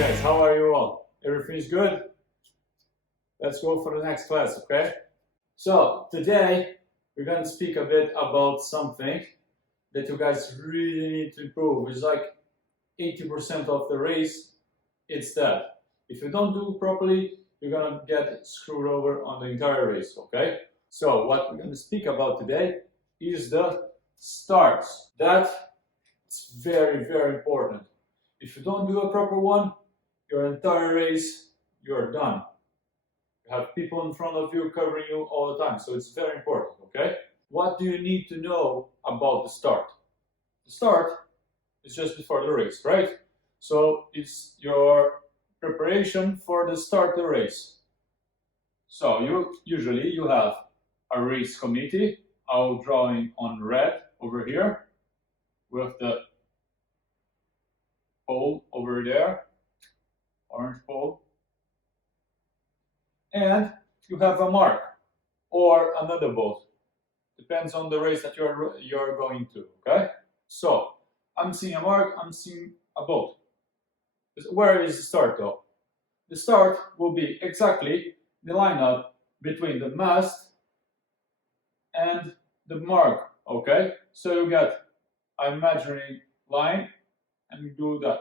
guys, how are you all? Everything's good? Let's go for the next class, okay? So today we're going to speak a bit about something that you guys really need to improve. It's like 80% of the race, it's that. If you don't do it properly, you're going to get screwed over on the entire race, okay? So what we're going to speak about today is the starts. That's very, very important. If you don't do a proper one, your entire race, you're done. You have people in front of you covering you all the time, so it's very important, okay? What do you need to know about the start? The start is just before the race, right? So it's your preparation for the start of the race. So usually you have a race committee. I'll draw in on red over here with the pole over there, orange pole, and you have a mark or another boat. Depends on the race that you're going to. Okay, so I'm seeing a mark, I'm seeing a boat. Where is the start though? The start will be exactly the lineup between the mast and the mark. Okay, so you get an imaginary line and you do that.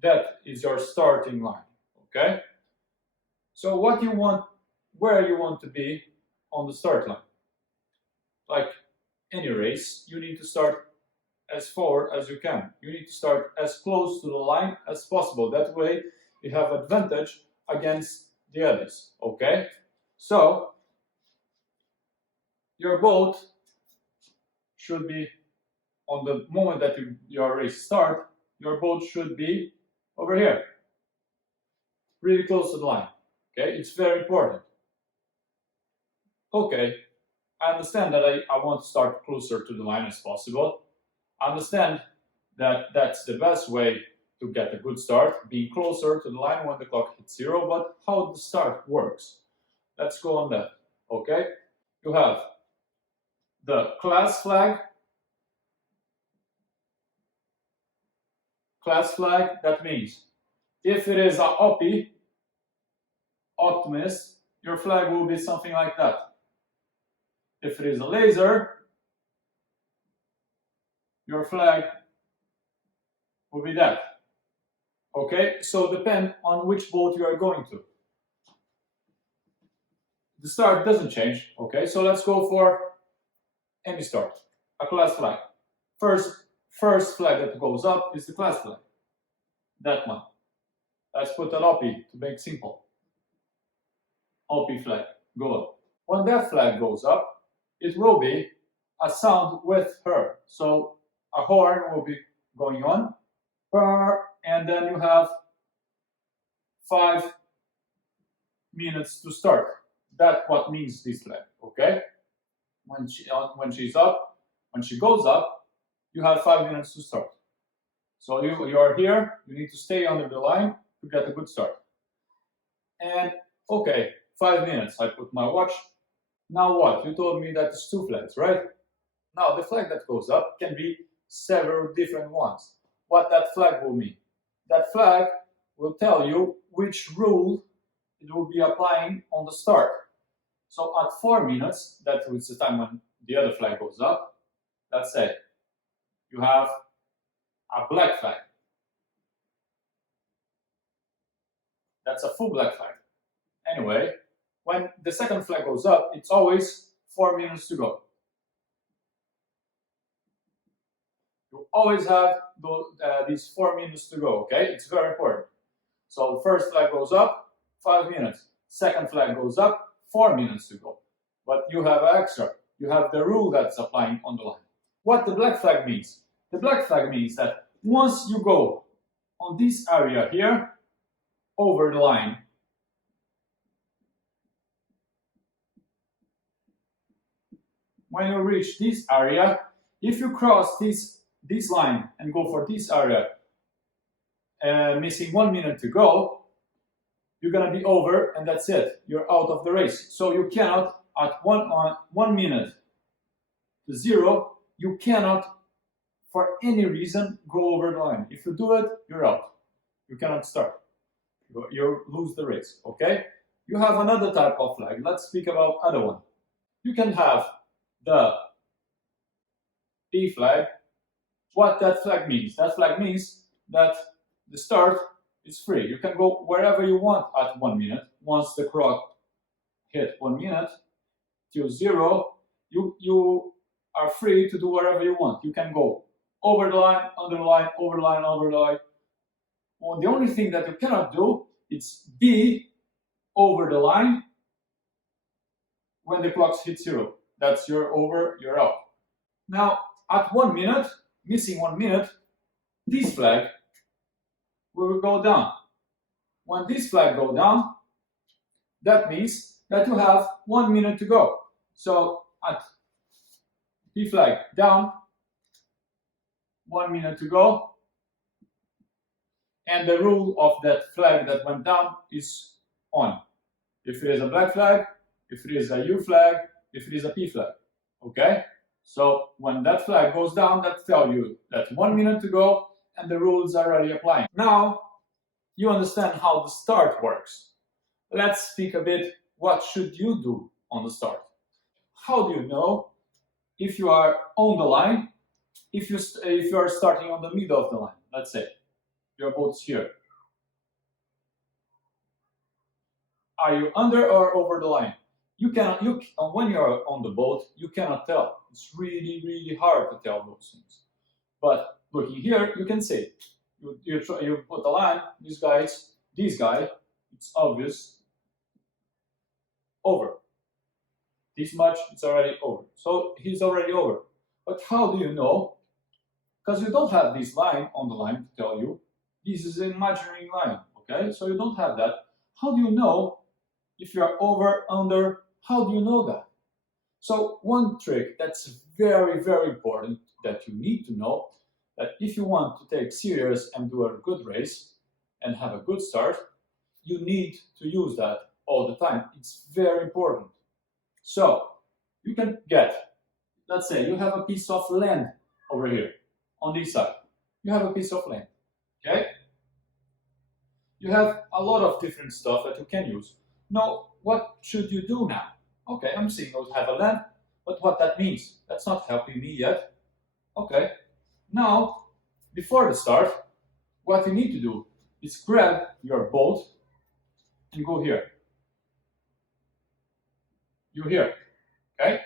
That is your starting line, okay? So what you want, where you want to be on the start line. Like any race, you need to start as forward as you can. You need to start as close to the line as possible. That way you have advantage against the others, okay? So your boat should be, on the moment that your race start, your boat should be over here, really close to the line. Okay, it's very important. Okay, I understand that I want to start closer to the line as possible. I understand that that's the best way to get a good start, being closer to the line when the clock hits 0, but how the start works. Let's go on that, okay? You have the class flag. Class flag, that means if it is a Optimist, your flag will be something like that. If it is a laser, your flag will be that. Okay, so depend on which boat you are going to. The start doesn't change, okay, so let's go for any start, a class flag. First flag that goes up is the class flag. That one. Let's put an OP to make simple. OP flag, go up. When that flag goes up, it will be a sound with her. So a horn will be going on, and then you have 5 minutes to start. That's what means this flag, okay? When she's up, when she goes up, you have 5 minutes to start. So you are here, you need to stay under the line to get a good start. And okay, 5 minutes, I put my watch. Now what? You told me that it's 2 flags, right? Now the flag that goes up can be several different ones. What that flag will mean? That flag will tell you which rule it will be applying on the start. So at 4 minutes, that is the time when the other flag goes up, let's say you have a black flag. That's a full black flag. Anyway, when the second flag goes up, it's always 4 minutes to go. You always have these 4 minutes to go, okay? It's very important. So the first flag goes up, 5 minutes. Second flag goes up, 4 minutes to go. But you have extra. You have the rule that's applying on the line. What the black flag means? The black flag means that once you go on this area here, over the line, when you reach this area, if you cross this line and go for this area, missing 1 minute to go, you're gonna be over and that's it. You're out of the race. So you cannot, at 1 minute to 0, you cannot for any reason, go over the line. If you do it, you're out. You cannot start. You lose the race, okay? You have another type of flag. Let's speak about other one. You can have the P flag. What that flag means? That flag means that the start is free. You can go wherever you want at 1 minute. Once the clock hit 1 minute till 0, you are free to do whatever you want. You can go over the line, under the line, over the line, over the line. Well, the only thing that you cannot do is be over the line when the clock hits 0. That's you're over, you're out. Now, at 1 minute, missing 1 minute, this flag will go down. When this flag goes down, that means that you have 1 minute to go. So at P flag down, 1 minute to go, and the rule of that flag that went down is on. If it is a black flag, if it is a U flag, if it is a P flag, okay? So when that flag goes down, that tells you that 1 minute to go and the rules are already applying. Now you understand how the start works. Let's speak a bit what should you do on the start. How do you know if you are on the line, if you are starting on the middle of the line? Let's say your boat's here. Are you under or over the line? When you're on the boat, you cannot tell. It's really, really hard to tell those things. But looking here, you can see. You put a line, this guy, it's obvious, over. This much, it's already over. So he's already over. But how do you know? Because you don't have this line on the line to tell you. This is an imaginary line, okay? So you don't have that. How do you know if you are over, under? How do you know that? So one trick that's very, very important that you need to know, that if you want to take serious and do a good race and have a good start, you need to use that all the time. It's very important. So you can get, let's say you have a piece of land over here on this side. You have a piece of land, okay? You have a lot of different stuff that you can use. Now, what should you do now? Okay, I'm seeing those have a land, but what that means, that's not helping me yet. Okay, now, before the start, what you need to do is grab your boat and go here. You're here, okay?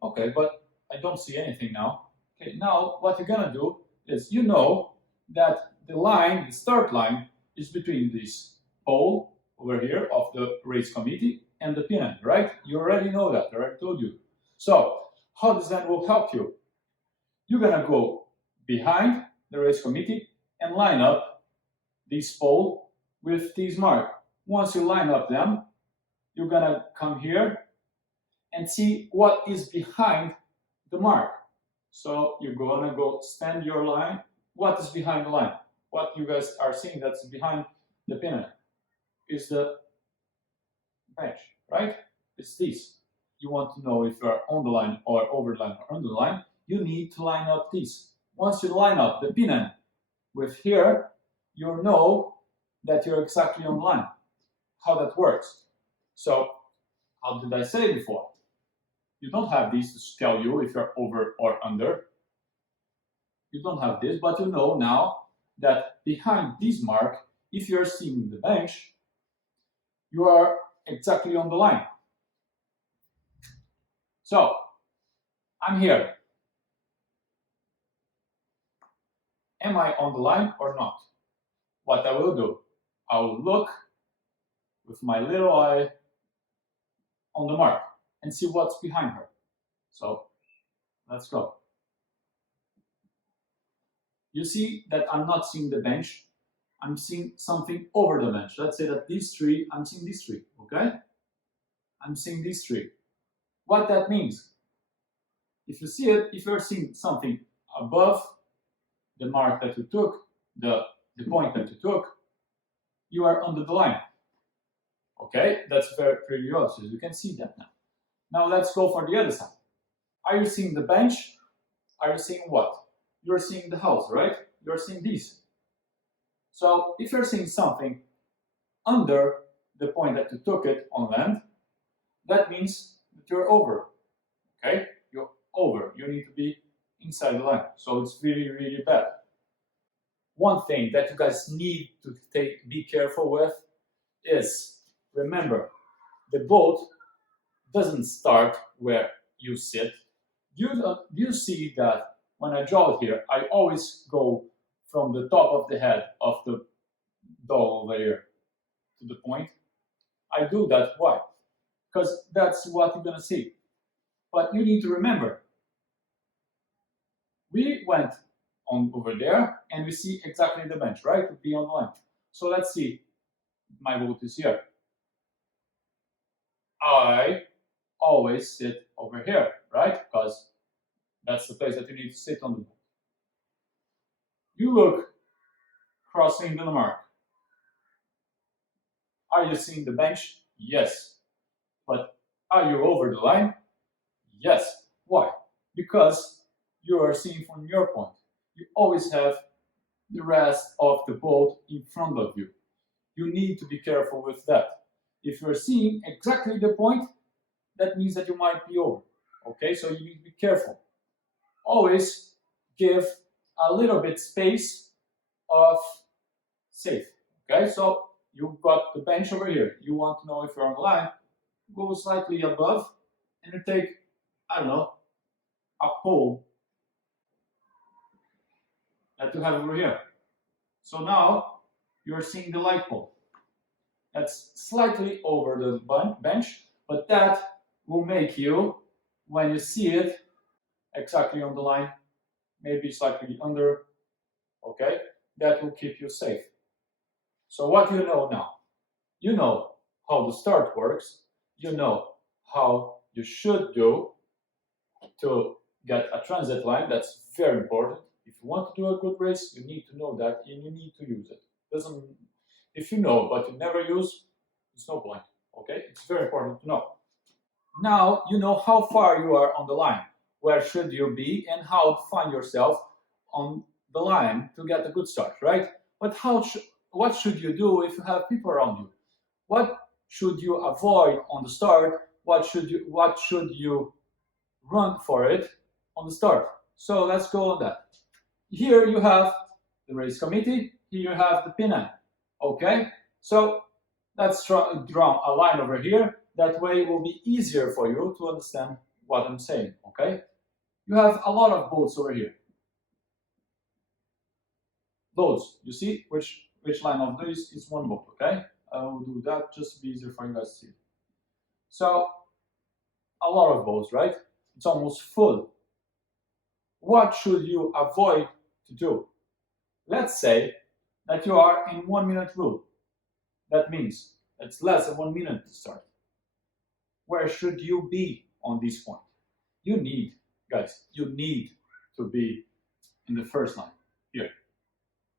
Okay, but I don't see anything now. Okay, now what you're gonna do is you know that the line, the start line, is between this pole over here of the race committee and the pennant, right? You already know that, I already told you. So, how does that will help you? You're gonna go behind the race committee and line up this pole with this mark. Once you line up them, you're gonna come here and see what is behind the mark. So you're gonna go stand your line. What is behind the line? What you guys are seeing that's behind the pennant is the bench, right? It's this. You want to know if you are on the line or over the line or under the line, you need to line up this. Once you line up the pennant with here, you know that you're exactly on the line. How that works. So, how did I say before? You don't have this to tell you if you're over or under. You don't have this, but you know now that behind this mark, if you're seeing the bench, you are exactly on the line. So, I'm here. Am I on the line or not? What I will do, I will look with my little eye on the mark and see what's behind her. So, let's go. You see that I'm not seeing the bench. I'm seeing something over the bench. Let's say that this tree, I'm seeing this tree, okay? I'm seeing this tree. What that means, if you see it, if you're seeing something above the mark that you took, the point that you took, you are under the line. Okay, that's pretty obvious. You can see that now. Now let's go for the other side. Are you seeing the bench? Are you seeing what? you're seeing the house, right? You're seeing these. So if you're seeing something under the point that you took it on land, that means that you're over, okay? You're over. You need to be inside the line. So it's really, really bad. One thing that you guys need to be careful with is, remember, the boat doesn't start where you sit. You see that when I draw it here, I always go from the top of the head of the doll over here to the point. I do that. Why? Because that's what you're going to see. But you need to remember, we went on over there and we see exactly the bench, right? To be on the line. So let's see. My boat is here. I always sit over here, right? Because that's the place that you need to sit on the boat. You look crossing the mark. Are you seeing the bench? Yes. But are you over the line? Yes. Why? Because you are seeing from your point. You always have the rest of the boat in front of you. You need to be careful with that. If you're seeing exactly the point, that means that you might be over. Okay, so you need to be careful. Always give a little bit space of safe. Okay, so you've got the bench over here. You want to know if you're on the line, go slightly above and you take, I don't know, a pole that you have over here. So now you're seeing the light pole. That's slightly over the bench, but that will make you, when you see it exactly on the line, maybe slightly under, okay, that will keep you safe. So what do you know now? You know how the start works. You know how you should do to get a transit line. That's very important. If you want to do a good race, you need to know that and you need to use it. If you know but you never use, it's no point. Okay, it's very important to know. Now you know how far you are on the line. Where should you be and how to find yourself on the line to get a good start, right? But what should you do if you have people around you? What should you avoid on the start? What should you run for it on the start? So let's go on that. Here you have the race committee. Here you have the P9. Okay, so let's draw a line over here. That way it will be easier for you to understand what I'm saying. Okay, you have a lot of boats over here. Those, you see which line of these is one boat. Okay, I will do that just to be easier for you guys to see. So a lot of boats, right? It's almost full. What should you avoid to do? Let's say that you are in 1 minute rule. That means it's less than 1 minute to start. Where should you be on this point? You need, guys, you need to be in the first line here.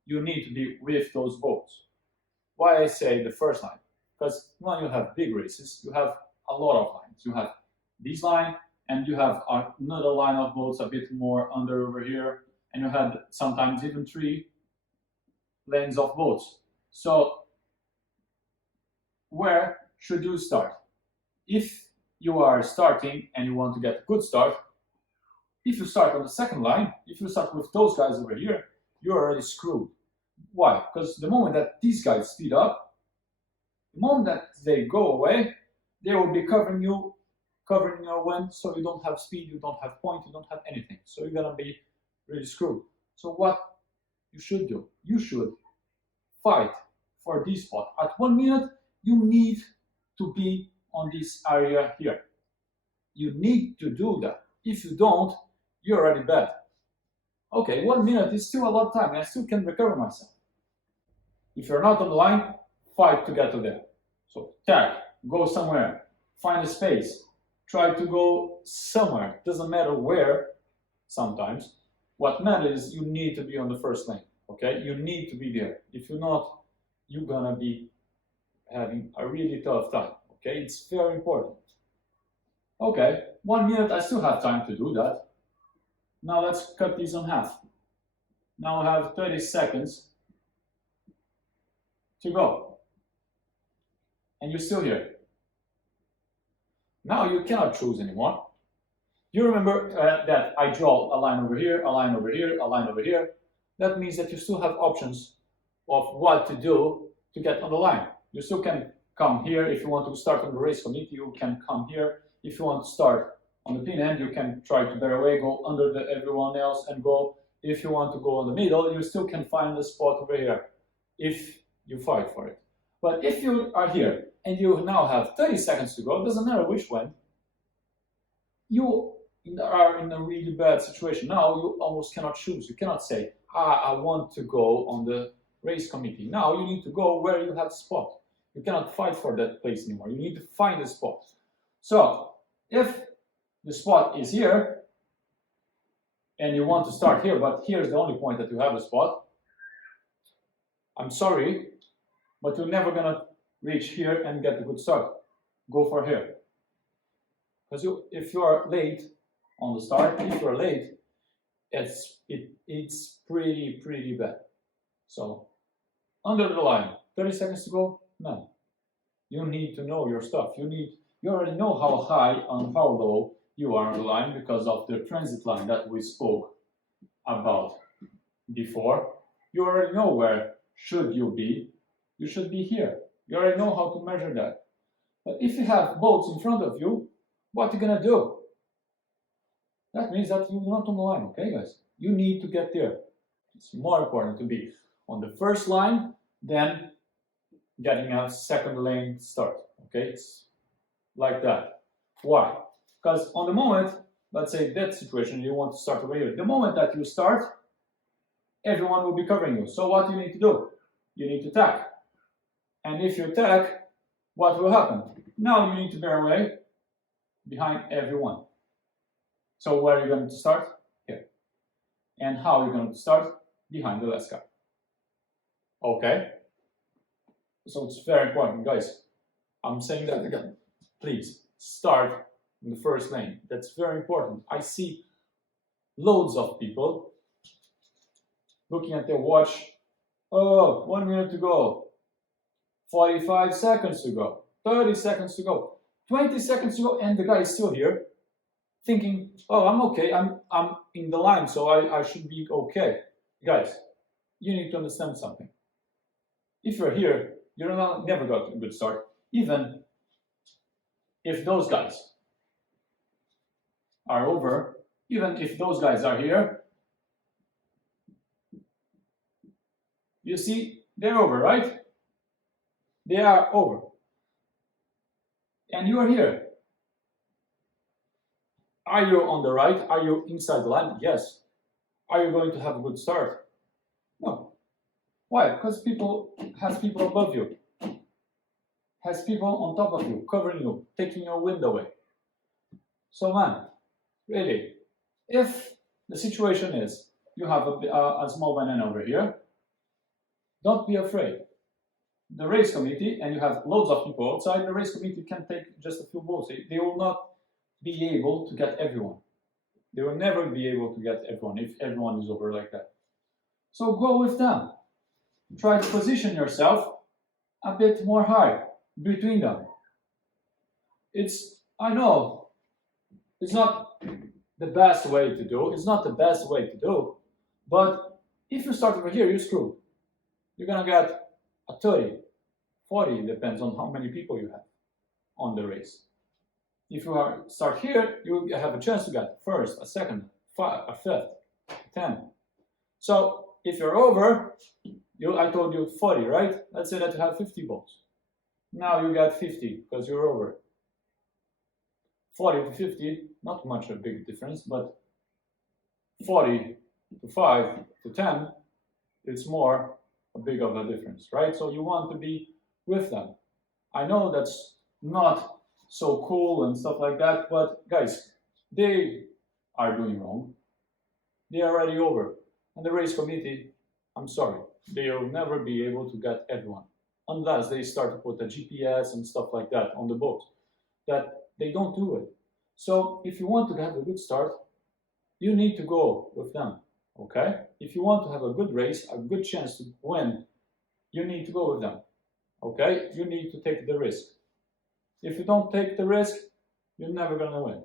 You need to be with those boats. Why I say the first line? Because when you have big races, you have a lot of lines. You have this line, and you have another line of boats a bit more under over here, and you have sometimes even 3 lanes of boats. So where should you start? If you are starting and you want to get a good start, if you start on the second line, if you start with those guys over here, you're already screwed. Why? Because the moment that these guys speed up, the moment that they go away, they will be covering your wind, so you don't have speed, you don't have point, you don't have anything. So you're gonna be really screwed. So what you should do? You should fight for this spot. At 1 minute, you need to be on this area here. You need to do that. If you don't, you're already bad. Okay, 1 minute is still a lot of time, and I still can recover myself. If you're not on the line, fight to get to there. So tag, go somewhere, find a space, try to go somewhere. Doesn't matter where, sometimes. What matters is you need to be on the first lane, okay? You need to be there. If you're not, you're gonna be having a really tough time, okay? It's very important. Okay, 1 minute, I still have time to do that. Now let's cut these in half. now have 30 seconds to go. And you're still here. Now you cannot choose anymore. You remember that I draw a line over here, a line over here, a line over here. That means that you still have options of what to do to get on the line. You still can come here. If you want to start on the race committee, you can come here. If you want to start on the pin end, you can try to bear away, go under everyone else and go. If you want to go on the middle, you still can find the spot over here if you fight for it. But if you are here and you now have 30 seconds to go, it doesn't matter which one, you are in a really bad situation. Now you almost cannot choose. You cannot say, I want to go on the race committee. Now you need to go where you have a spot. You cannot fight for that place anymore. You need to find a spot. So if the spot is here and you want to start here, but here's the only point that you have a spot, I'm sorry, but you're never going to reach here and get a good start. Go for here. Because if you are late on the start, if you're late, it's pretty bad. So under the line, 30 seconds to go? No. You need to know your stuff. You already know how high and how low you are on the line because of the transit line that we spoke about before. You already know where should you be. You should be here. You already know how to measure that. But if you have boats in front of you, what are you going to do? That means that you're not on the line, okay, guys? You need to get there. It's more important to be on the first line than getting a second lane start, okay? It's like that. Why? Because on the moment, let's say that situation, you want to start over here. The moment that you start, everyone will be covering you. So what do you need to do? You need to attack. And if you attack, what will happen? Now you need to bear away behind everyone. So where are you going to start? Here. And how are you going to start? Behind the last guy. Okay? So it's very important, guys. I'm saying that again. Please start in the first lane. That's very important. I see loads of people looking at their watch. Oh, 1 minute to go. 45 seconds to go. 30 seconds to go. 20 seconds to go, and the guy is still here, thinking, oh, I'm okay, I'm in the line, so I should be okay. Guys, you need to understand something. If you're here, you're never got a good start, even if those guys are over, even if those guys are here, you see, they're over, right? They are over. And you are here. Are you on the right? Are you inside the line? Yes. Are you going to have a good start? No. Why? Because people above you. Has people on top of you, covering you, taking your wind away. So man, really, if the situation is you have a small banana over here, don't be afraid. The race committee, and you have loads of people outside, the race committee can take just a few votes. They will not be able to get everyone. They will never be able to get everyone if everyone is over like that. So go with them. Try to position yourself a bit more high between them. I know, it's not the best way to do. It's not the best way to do. But if you start over here, you're screwed. You're going to get a 30, 40, depends on how many people you have on the race. If you start here, you have a chance to get first, a second, a fifth, 10. So if you're over, I told you 40, right? Let's say that you have 50 votes. Now you get 50 because you're over. 40 to 50, not much a big difference, but 40 to 5 to 10, it's more a big of a difference, right? So you want to be with them. I know that's not so cool and stuff like that, but guys, they are doing wrong. They are already over. And the race committee, I'm sorry, they will never be able to get everyone unless they start to put a GPS and stuff like that on the boat. That they don't do it. So if you want to have a good start, you need to go with them. Okay? If you want to have a good race, a good chance to win, you need to go with them. Okay? You need to take the risk. If you don't take the risk, you're never gonna win.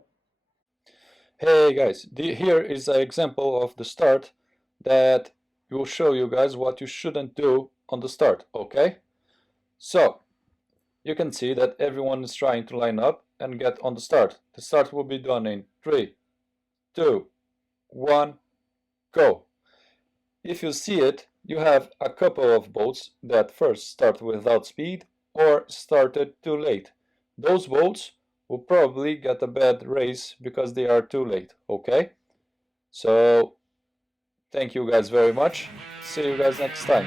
Hey guys, here is an example of the start that will show you guys what you shouldn't do on the start, okay? So, you can see that everyone is trying to line up and get on the start. The start will be done in 3, 2, 1, go. If you see it, you have a couple of boats that first start without speed or started too late. Those boats will probably get a bad race because they are too late, okay? So, thank you guys very much. See you guys next time.